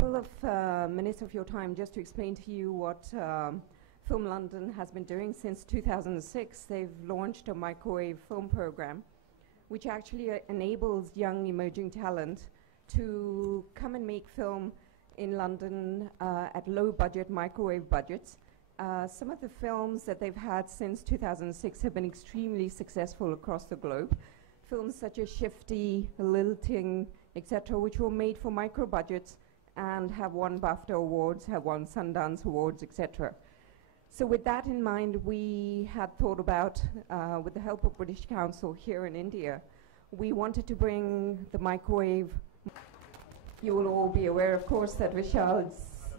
couple of minutes of your time just to explain to you what Film London has been doing since 2006. They've launched a microwave film program, which actually enables young emerging talent to come and make film in London at low budget, microwave budgets. Some of the films that they've had since 2006 have been extremely successful across the globe. Films such as Shifty, Lilting, etc., which were made for micro budgets and have won BAFTA awards, have won Sundance awards, etc. So with that in mind, we had thought about, with the help of British Council here in India, we wanted to bring the microwave. You will all be aware, of course, that Vishal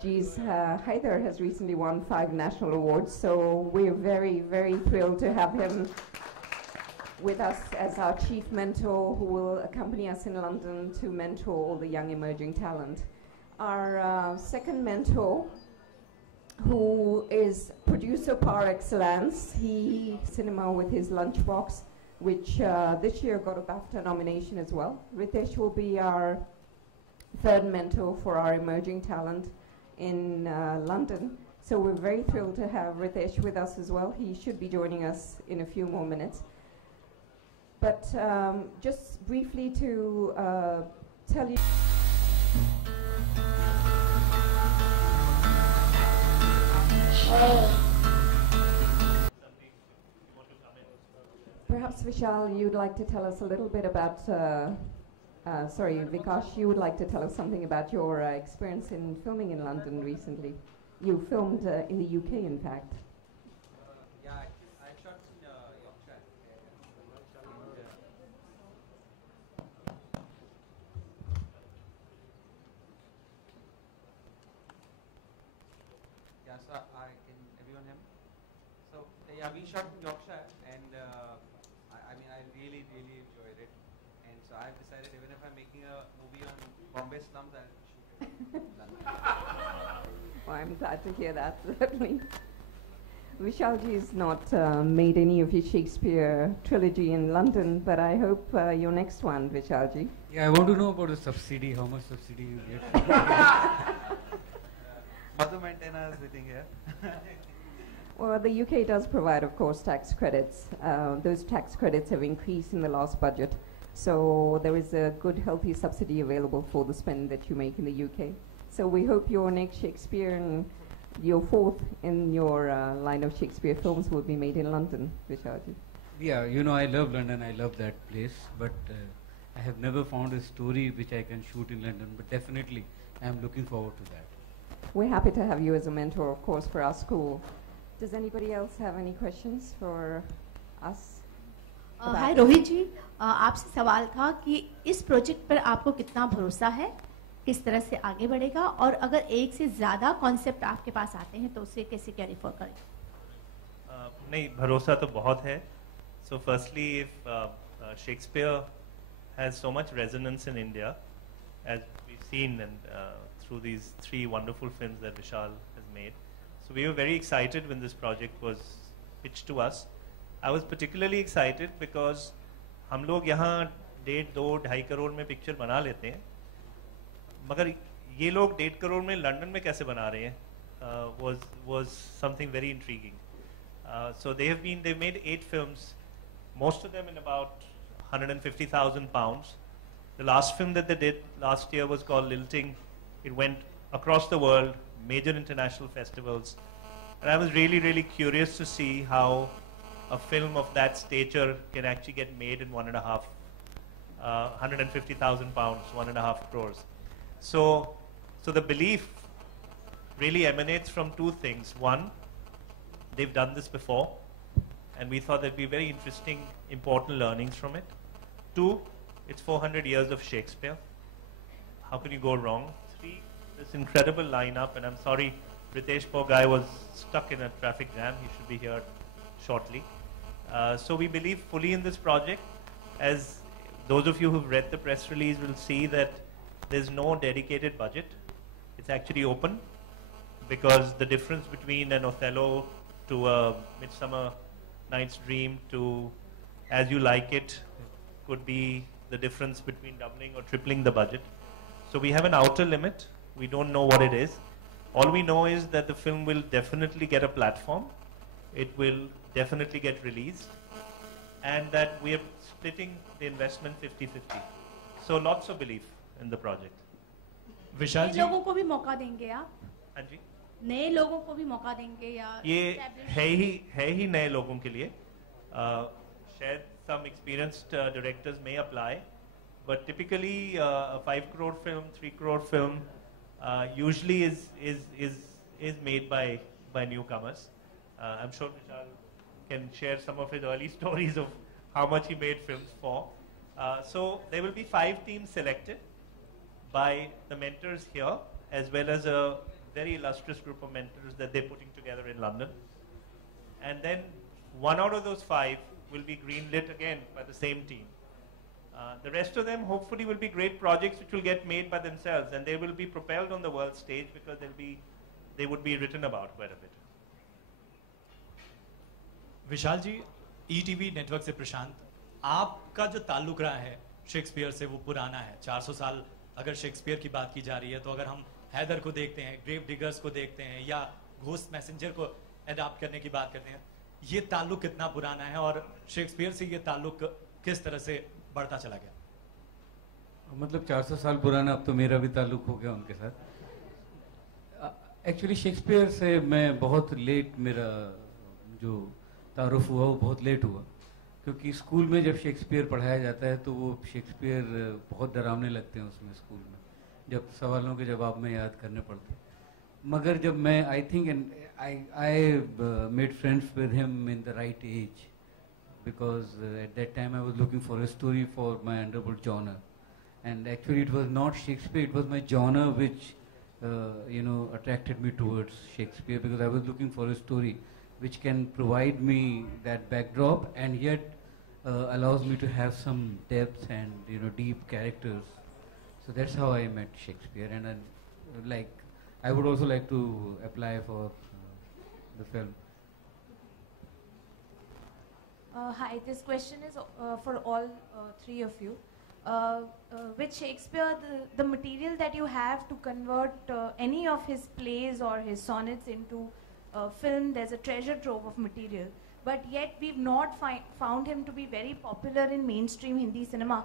G's Haider has recently won 5 national awards, so we're very, very thrilled to have him with us as our chief mentor, who will accompany us in London to mentor all the young emerging talent. Our second mentor, who is producer par excellence, he cinema with his Lunchbox, which this year got a BAFTA nomination as well. Ritesh will be our third mentor for our emerging talent in London. So we're very thrilled to have Ritesh with us as well. He should be joining us in a few more minutes. But just briefly to tell you. Perhaps Vishal, you'd like to tell us a little bit about, sorry, Vikash, you would like to tell us something about your experience in filming in London recently. You filmed in the UK, in fact. Yeah, I shot in Yorkshire. Yeah, so can everyone hear me? So yeah, we shot in Yorkshire, and I mean, I really, really enjoyed it. And so I've decided, even if I'm making a movie on Bombay slums, I'll shoot it in London. Well, I'm glad to hear that, certainly. Vishalji has not made any of his Shakespeare trilogy in London, but I hope your next one, Vishalji. Yeah, I want to know about the subsidy, how much subsidy you get. Madhu Maintainer is sitting here. Well, the UK does provide, of course, tax credits. Those tax credits have increased in the last budget. So there is a good, healthy subsidy available for the spend that you make in the UK. So we hope your next Shakespeare and your fourth in your line of Shakespeare films will be made in London, Vishalji. Yeah, you know, I love London, I love that place, but I have never found a story which I can shoot in London, but definitely I am looking forward to that. We're happy to have you as a mentor, of course, for our school. Does anybody else have any questions for us? हाय रोहित जी, आपसे सवाल था कि इस project पर आपको कितना भरोसा है, किस तरह से आगे बढ़ेगा, और अगर एक से ज़्यादा कॉन्सेप्ट आपके पास आते हैं तो उसे कैसे कैरी फॉर करें? नहीं, भरोसा तो बहुत है. So firstly, if Shakespeare has so much resonance in India, as we've seen and through these 3 wonderful films that Vishal has made, so we were very excited when this project was pitched to us. I was particularly excited because हम लोग यहाँ 1.5-2-2.5 करोड़ में picture बना लेते हैं, मगर ये लोग 1.5 करोड़ में लंदन में कैसे बना रहे हैं, was something very intriguing. So they've made 8 films, most of them in about 150,000 pounds. The last film that they did last year was called Lilting. It went across the world, major international festivals, and I was really, really curious to see how a film of that stature can actually get made in 150,000 pounds, 1.5 crores. So the belief really emanates from 2 things. One, they've done this before, and we thought there'd be very interesting, important learnings from it. 2, it's 400 years of Shakespeare. How can you go wrong? 3, this incredible lineup, and I'm sorry, Ritesh, poor guy, was stuck in a traffic jam. He should be here shortly. So we believe fully in this project. As those of you who've read the press release will see that there's no dedicated budget. It's actually open, because the difference between an Othello to a Midsummer Night's Dream to As You Like It could be the difference between doubling or tripling the budget. So we have an outer limit, We don't know what it is. All we know is that the film will definitely get a platform. It will definitely get released. And that we are splitting the investment 50-50. So lots of belief in the project. विशाल नए जी, लोगों को भी मौका देंगे आप? हाँ जी, नए लोगों को भी मौका देंगे या ये established- है ही नए लोगों के लिए. शायद some experienced directors may apply, but typically a 5 crore film, 3 crore film usually is made by newcomers. I'm sure Vishal can share some of his early stories of how much he made films for. So there will be 5 teams selected by the mentors here, as well as a very illustrious group of mentors that they're putting together in London. And then 1 out of those 5 will be greenlit again by the same team. The rest of them hopefully will be great projects which will get made by themselves, and they will be propelled on the world stage because they would be written about quite a bit. Vishal ji, ETV network से प्रशांत, आपका जो ताल्लुक रहा है Shakespeare से वो पुराना है. 400 साल अगर शेक्सपियर की बात की जा रही है, तो अगर हम हैदर को देखते हैं, ग्रेव डिगर्स को देखते हैं, या घोस्ट मैसेंजर को अडॉप्ट करने की बात करते हैं, ये ताल्लुक कितना पुराना है और शेक्सपियर से ये ताल्लुक किस तरह से बढ़ता चला गया? मतलब 400 साल पुराना, अब तो मेरा भी ताल्लुक हो गया उनके साथ. एक्चुअली शेक्सपियर से मैं बहुत लेट, मेरा जो तारुफ हुआ वो बहुत लेट हुआ, क्योंकि स्कूल में जब शेक्सपियर पढ़ाया जाता है तो वो शेक्सपियर बहुत डरावने लगते हैं उसमें स्कूल में, जब सवालों के जवाब में याद करने पड़ते. मगर जब मैं I think I made friends with him in the right age, because at that time I was looking for a story for my underworld genre, and actually it was not Shakespeare, it was my genre which attracted me towards Shakespeare, because I was looking for a story which can provide me that backdrop and yet allows me to have some depth and deep characters. So that's how I met Shakespeare, and I would also like to apply for the film. Hi, this question is for all 3 of you. With Shakespeare, the material that you have to convert any of his plays or his sonnets into film, there's a treasure trove of material. But yet we've not found him to be very popular in mainstream Hindi cinema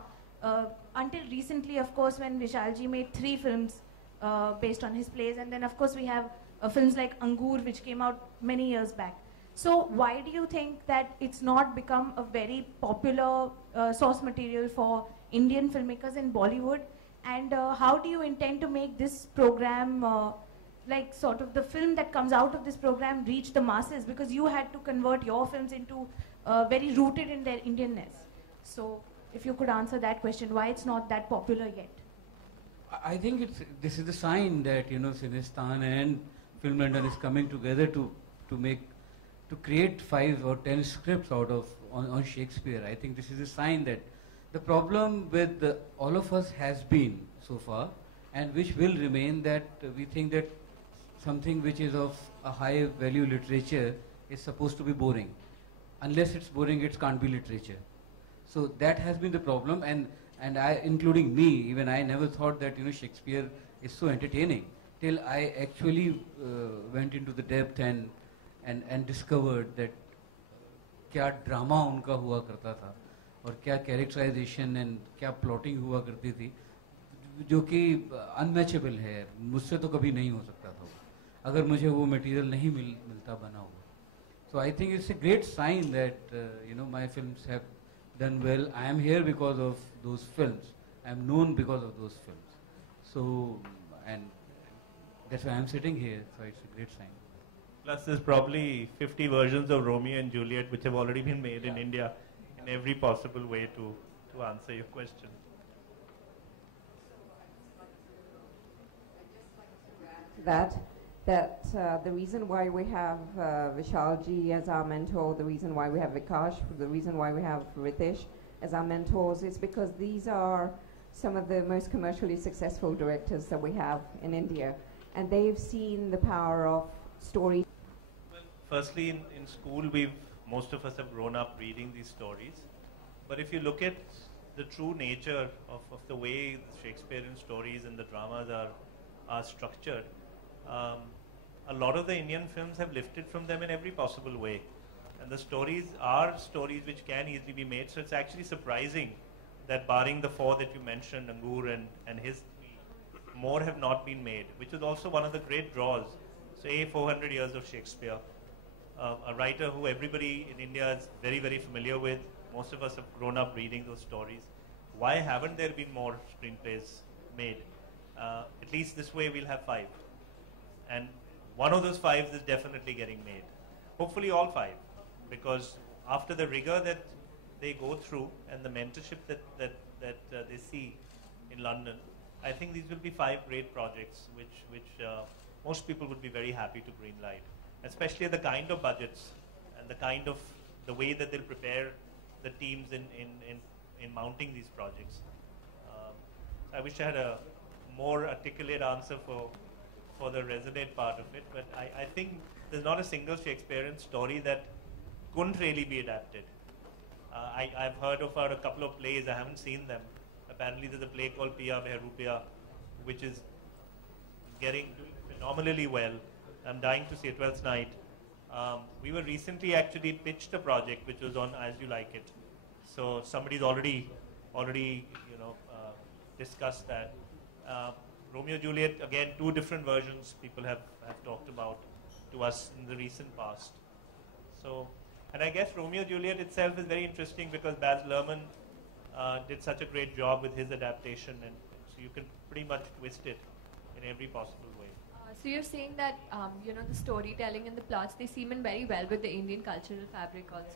until recently, of course, when Vishalji made 3 films based on his plays, and then of course we have films like Angur, which came out many years back. So why do you think that it's not become a very popular source material for Indian filmmakers in Bollywood? And how do you intend to make this program, like sort of the film that comes out of this program, reach the masses? Because you had to convert your films into very rooted in their Indianness. So if you could answer that question, why it's not that popular yet? I think this is the sign that Cinestan and Film London is coming together to create 5 or 10 scripts out of on Shakespeare. I think this is a sign that the problem with all of us has been so far, and which will remain, that we think that something which is of a high value literature is supposed to be boring. Unless it's boring, it can't be literature. So that has been the problem, and I, including me, even I never thought that Shakespeare is so entertaining till I actually went into the depth and discovered that क्या drama उनका हुआ करता था और क्या characterisation and क्या plotting हुआ करती थी, जो कि अनमैचेबल है. मुझसे तो कभी नहीं हो सकता था अगर मुझे वो मटेरियल नहीं मिलता बना हुआ. So I think it's a great sign that my films have done well. I am here because of those films. I am known because of those films. So, and that's why I am sitting here. So it's a great sign. Plus, there's probably 50 versions of Romeo and Juliet which have already been made in India in every possible way to answer your question. That the reason why we have Vishalji as our mentor, the reason why we have Vikash, the reason why we have Ritesh as our mentors is because these are some of the most commercially successful directors that we have in India, and they've seen the power of story. Well, firstly, in school, most of us have grown up reading these stories, but if you look at the true nature of the way the Shakespearean stories and the dramas are are structured, a lot of the Indian films have lifted from them in every possible way. And the stories are stories which can easily be made. So it's actually surprising that barring the 4 that you mentioned, Angur and his 3, more have not been made, which is also one of the great draws. So 400 years of Shakespeare, a writer who everybody in India is very, very familiar with. Most of us have grown up reading those stories. Why haven't there been more screenplays made? At least this way we'll have 5. And one of those 5 is definitely getting made. Hopefully all 5. Because after the rigor that they go through and the mentorship that they see in London, I think these will be 5 great projects which most people would be very happy to greenlight, especially the kind of budgets and the way that they'll prepare the teams in mounting these projects. I wish I had a more articulate answer for the resonate part of it, but I think there's not a single Shakespearean story that couldn't really be adapted. I've heard of a couple of plays, I haven't seen them. Apparently there's a play called Piya Mehrupia, which is doing phenomenally well. I'm dying to see it. 12th Night. We were recently actually pitched a project which was on As You Like It. So somebody's already discussed that. Romeo Juliet, again, 2 different versions people have talked about to us in the recent past. So, and I guess Romeo Juliet itself is very interesting because Baz Luhrmann did such a great job with his adaptation, and so you can pretty much twist it in every possible way. So you're saying that the storytelling and the plots, they seem in very well with the Indian cultural fabric also.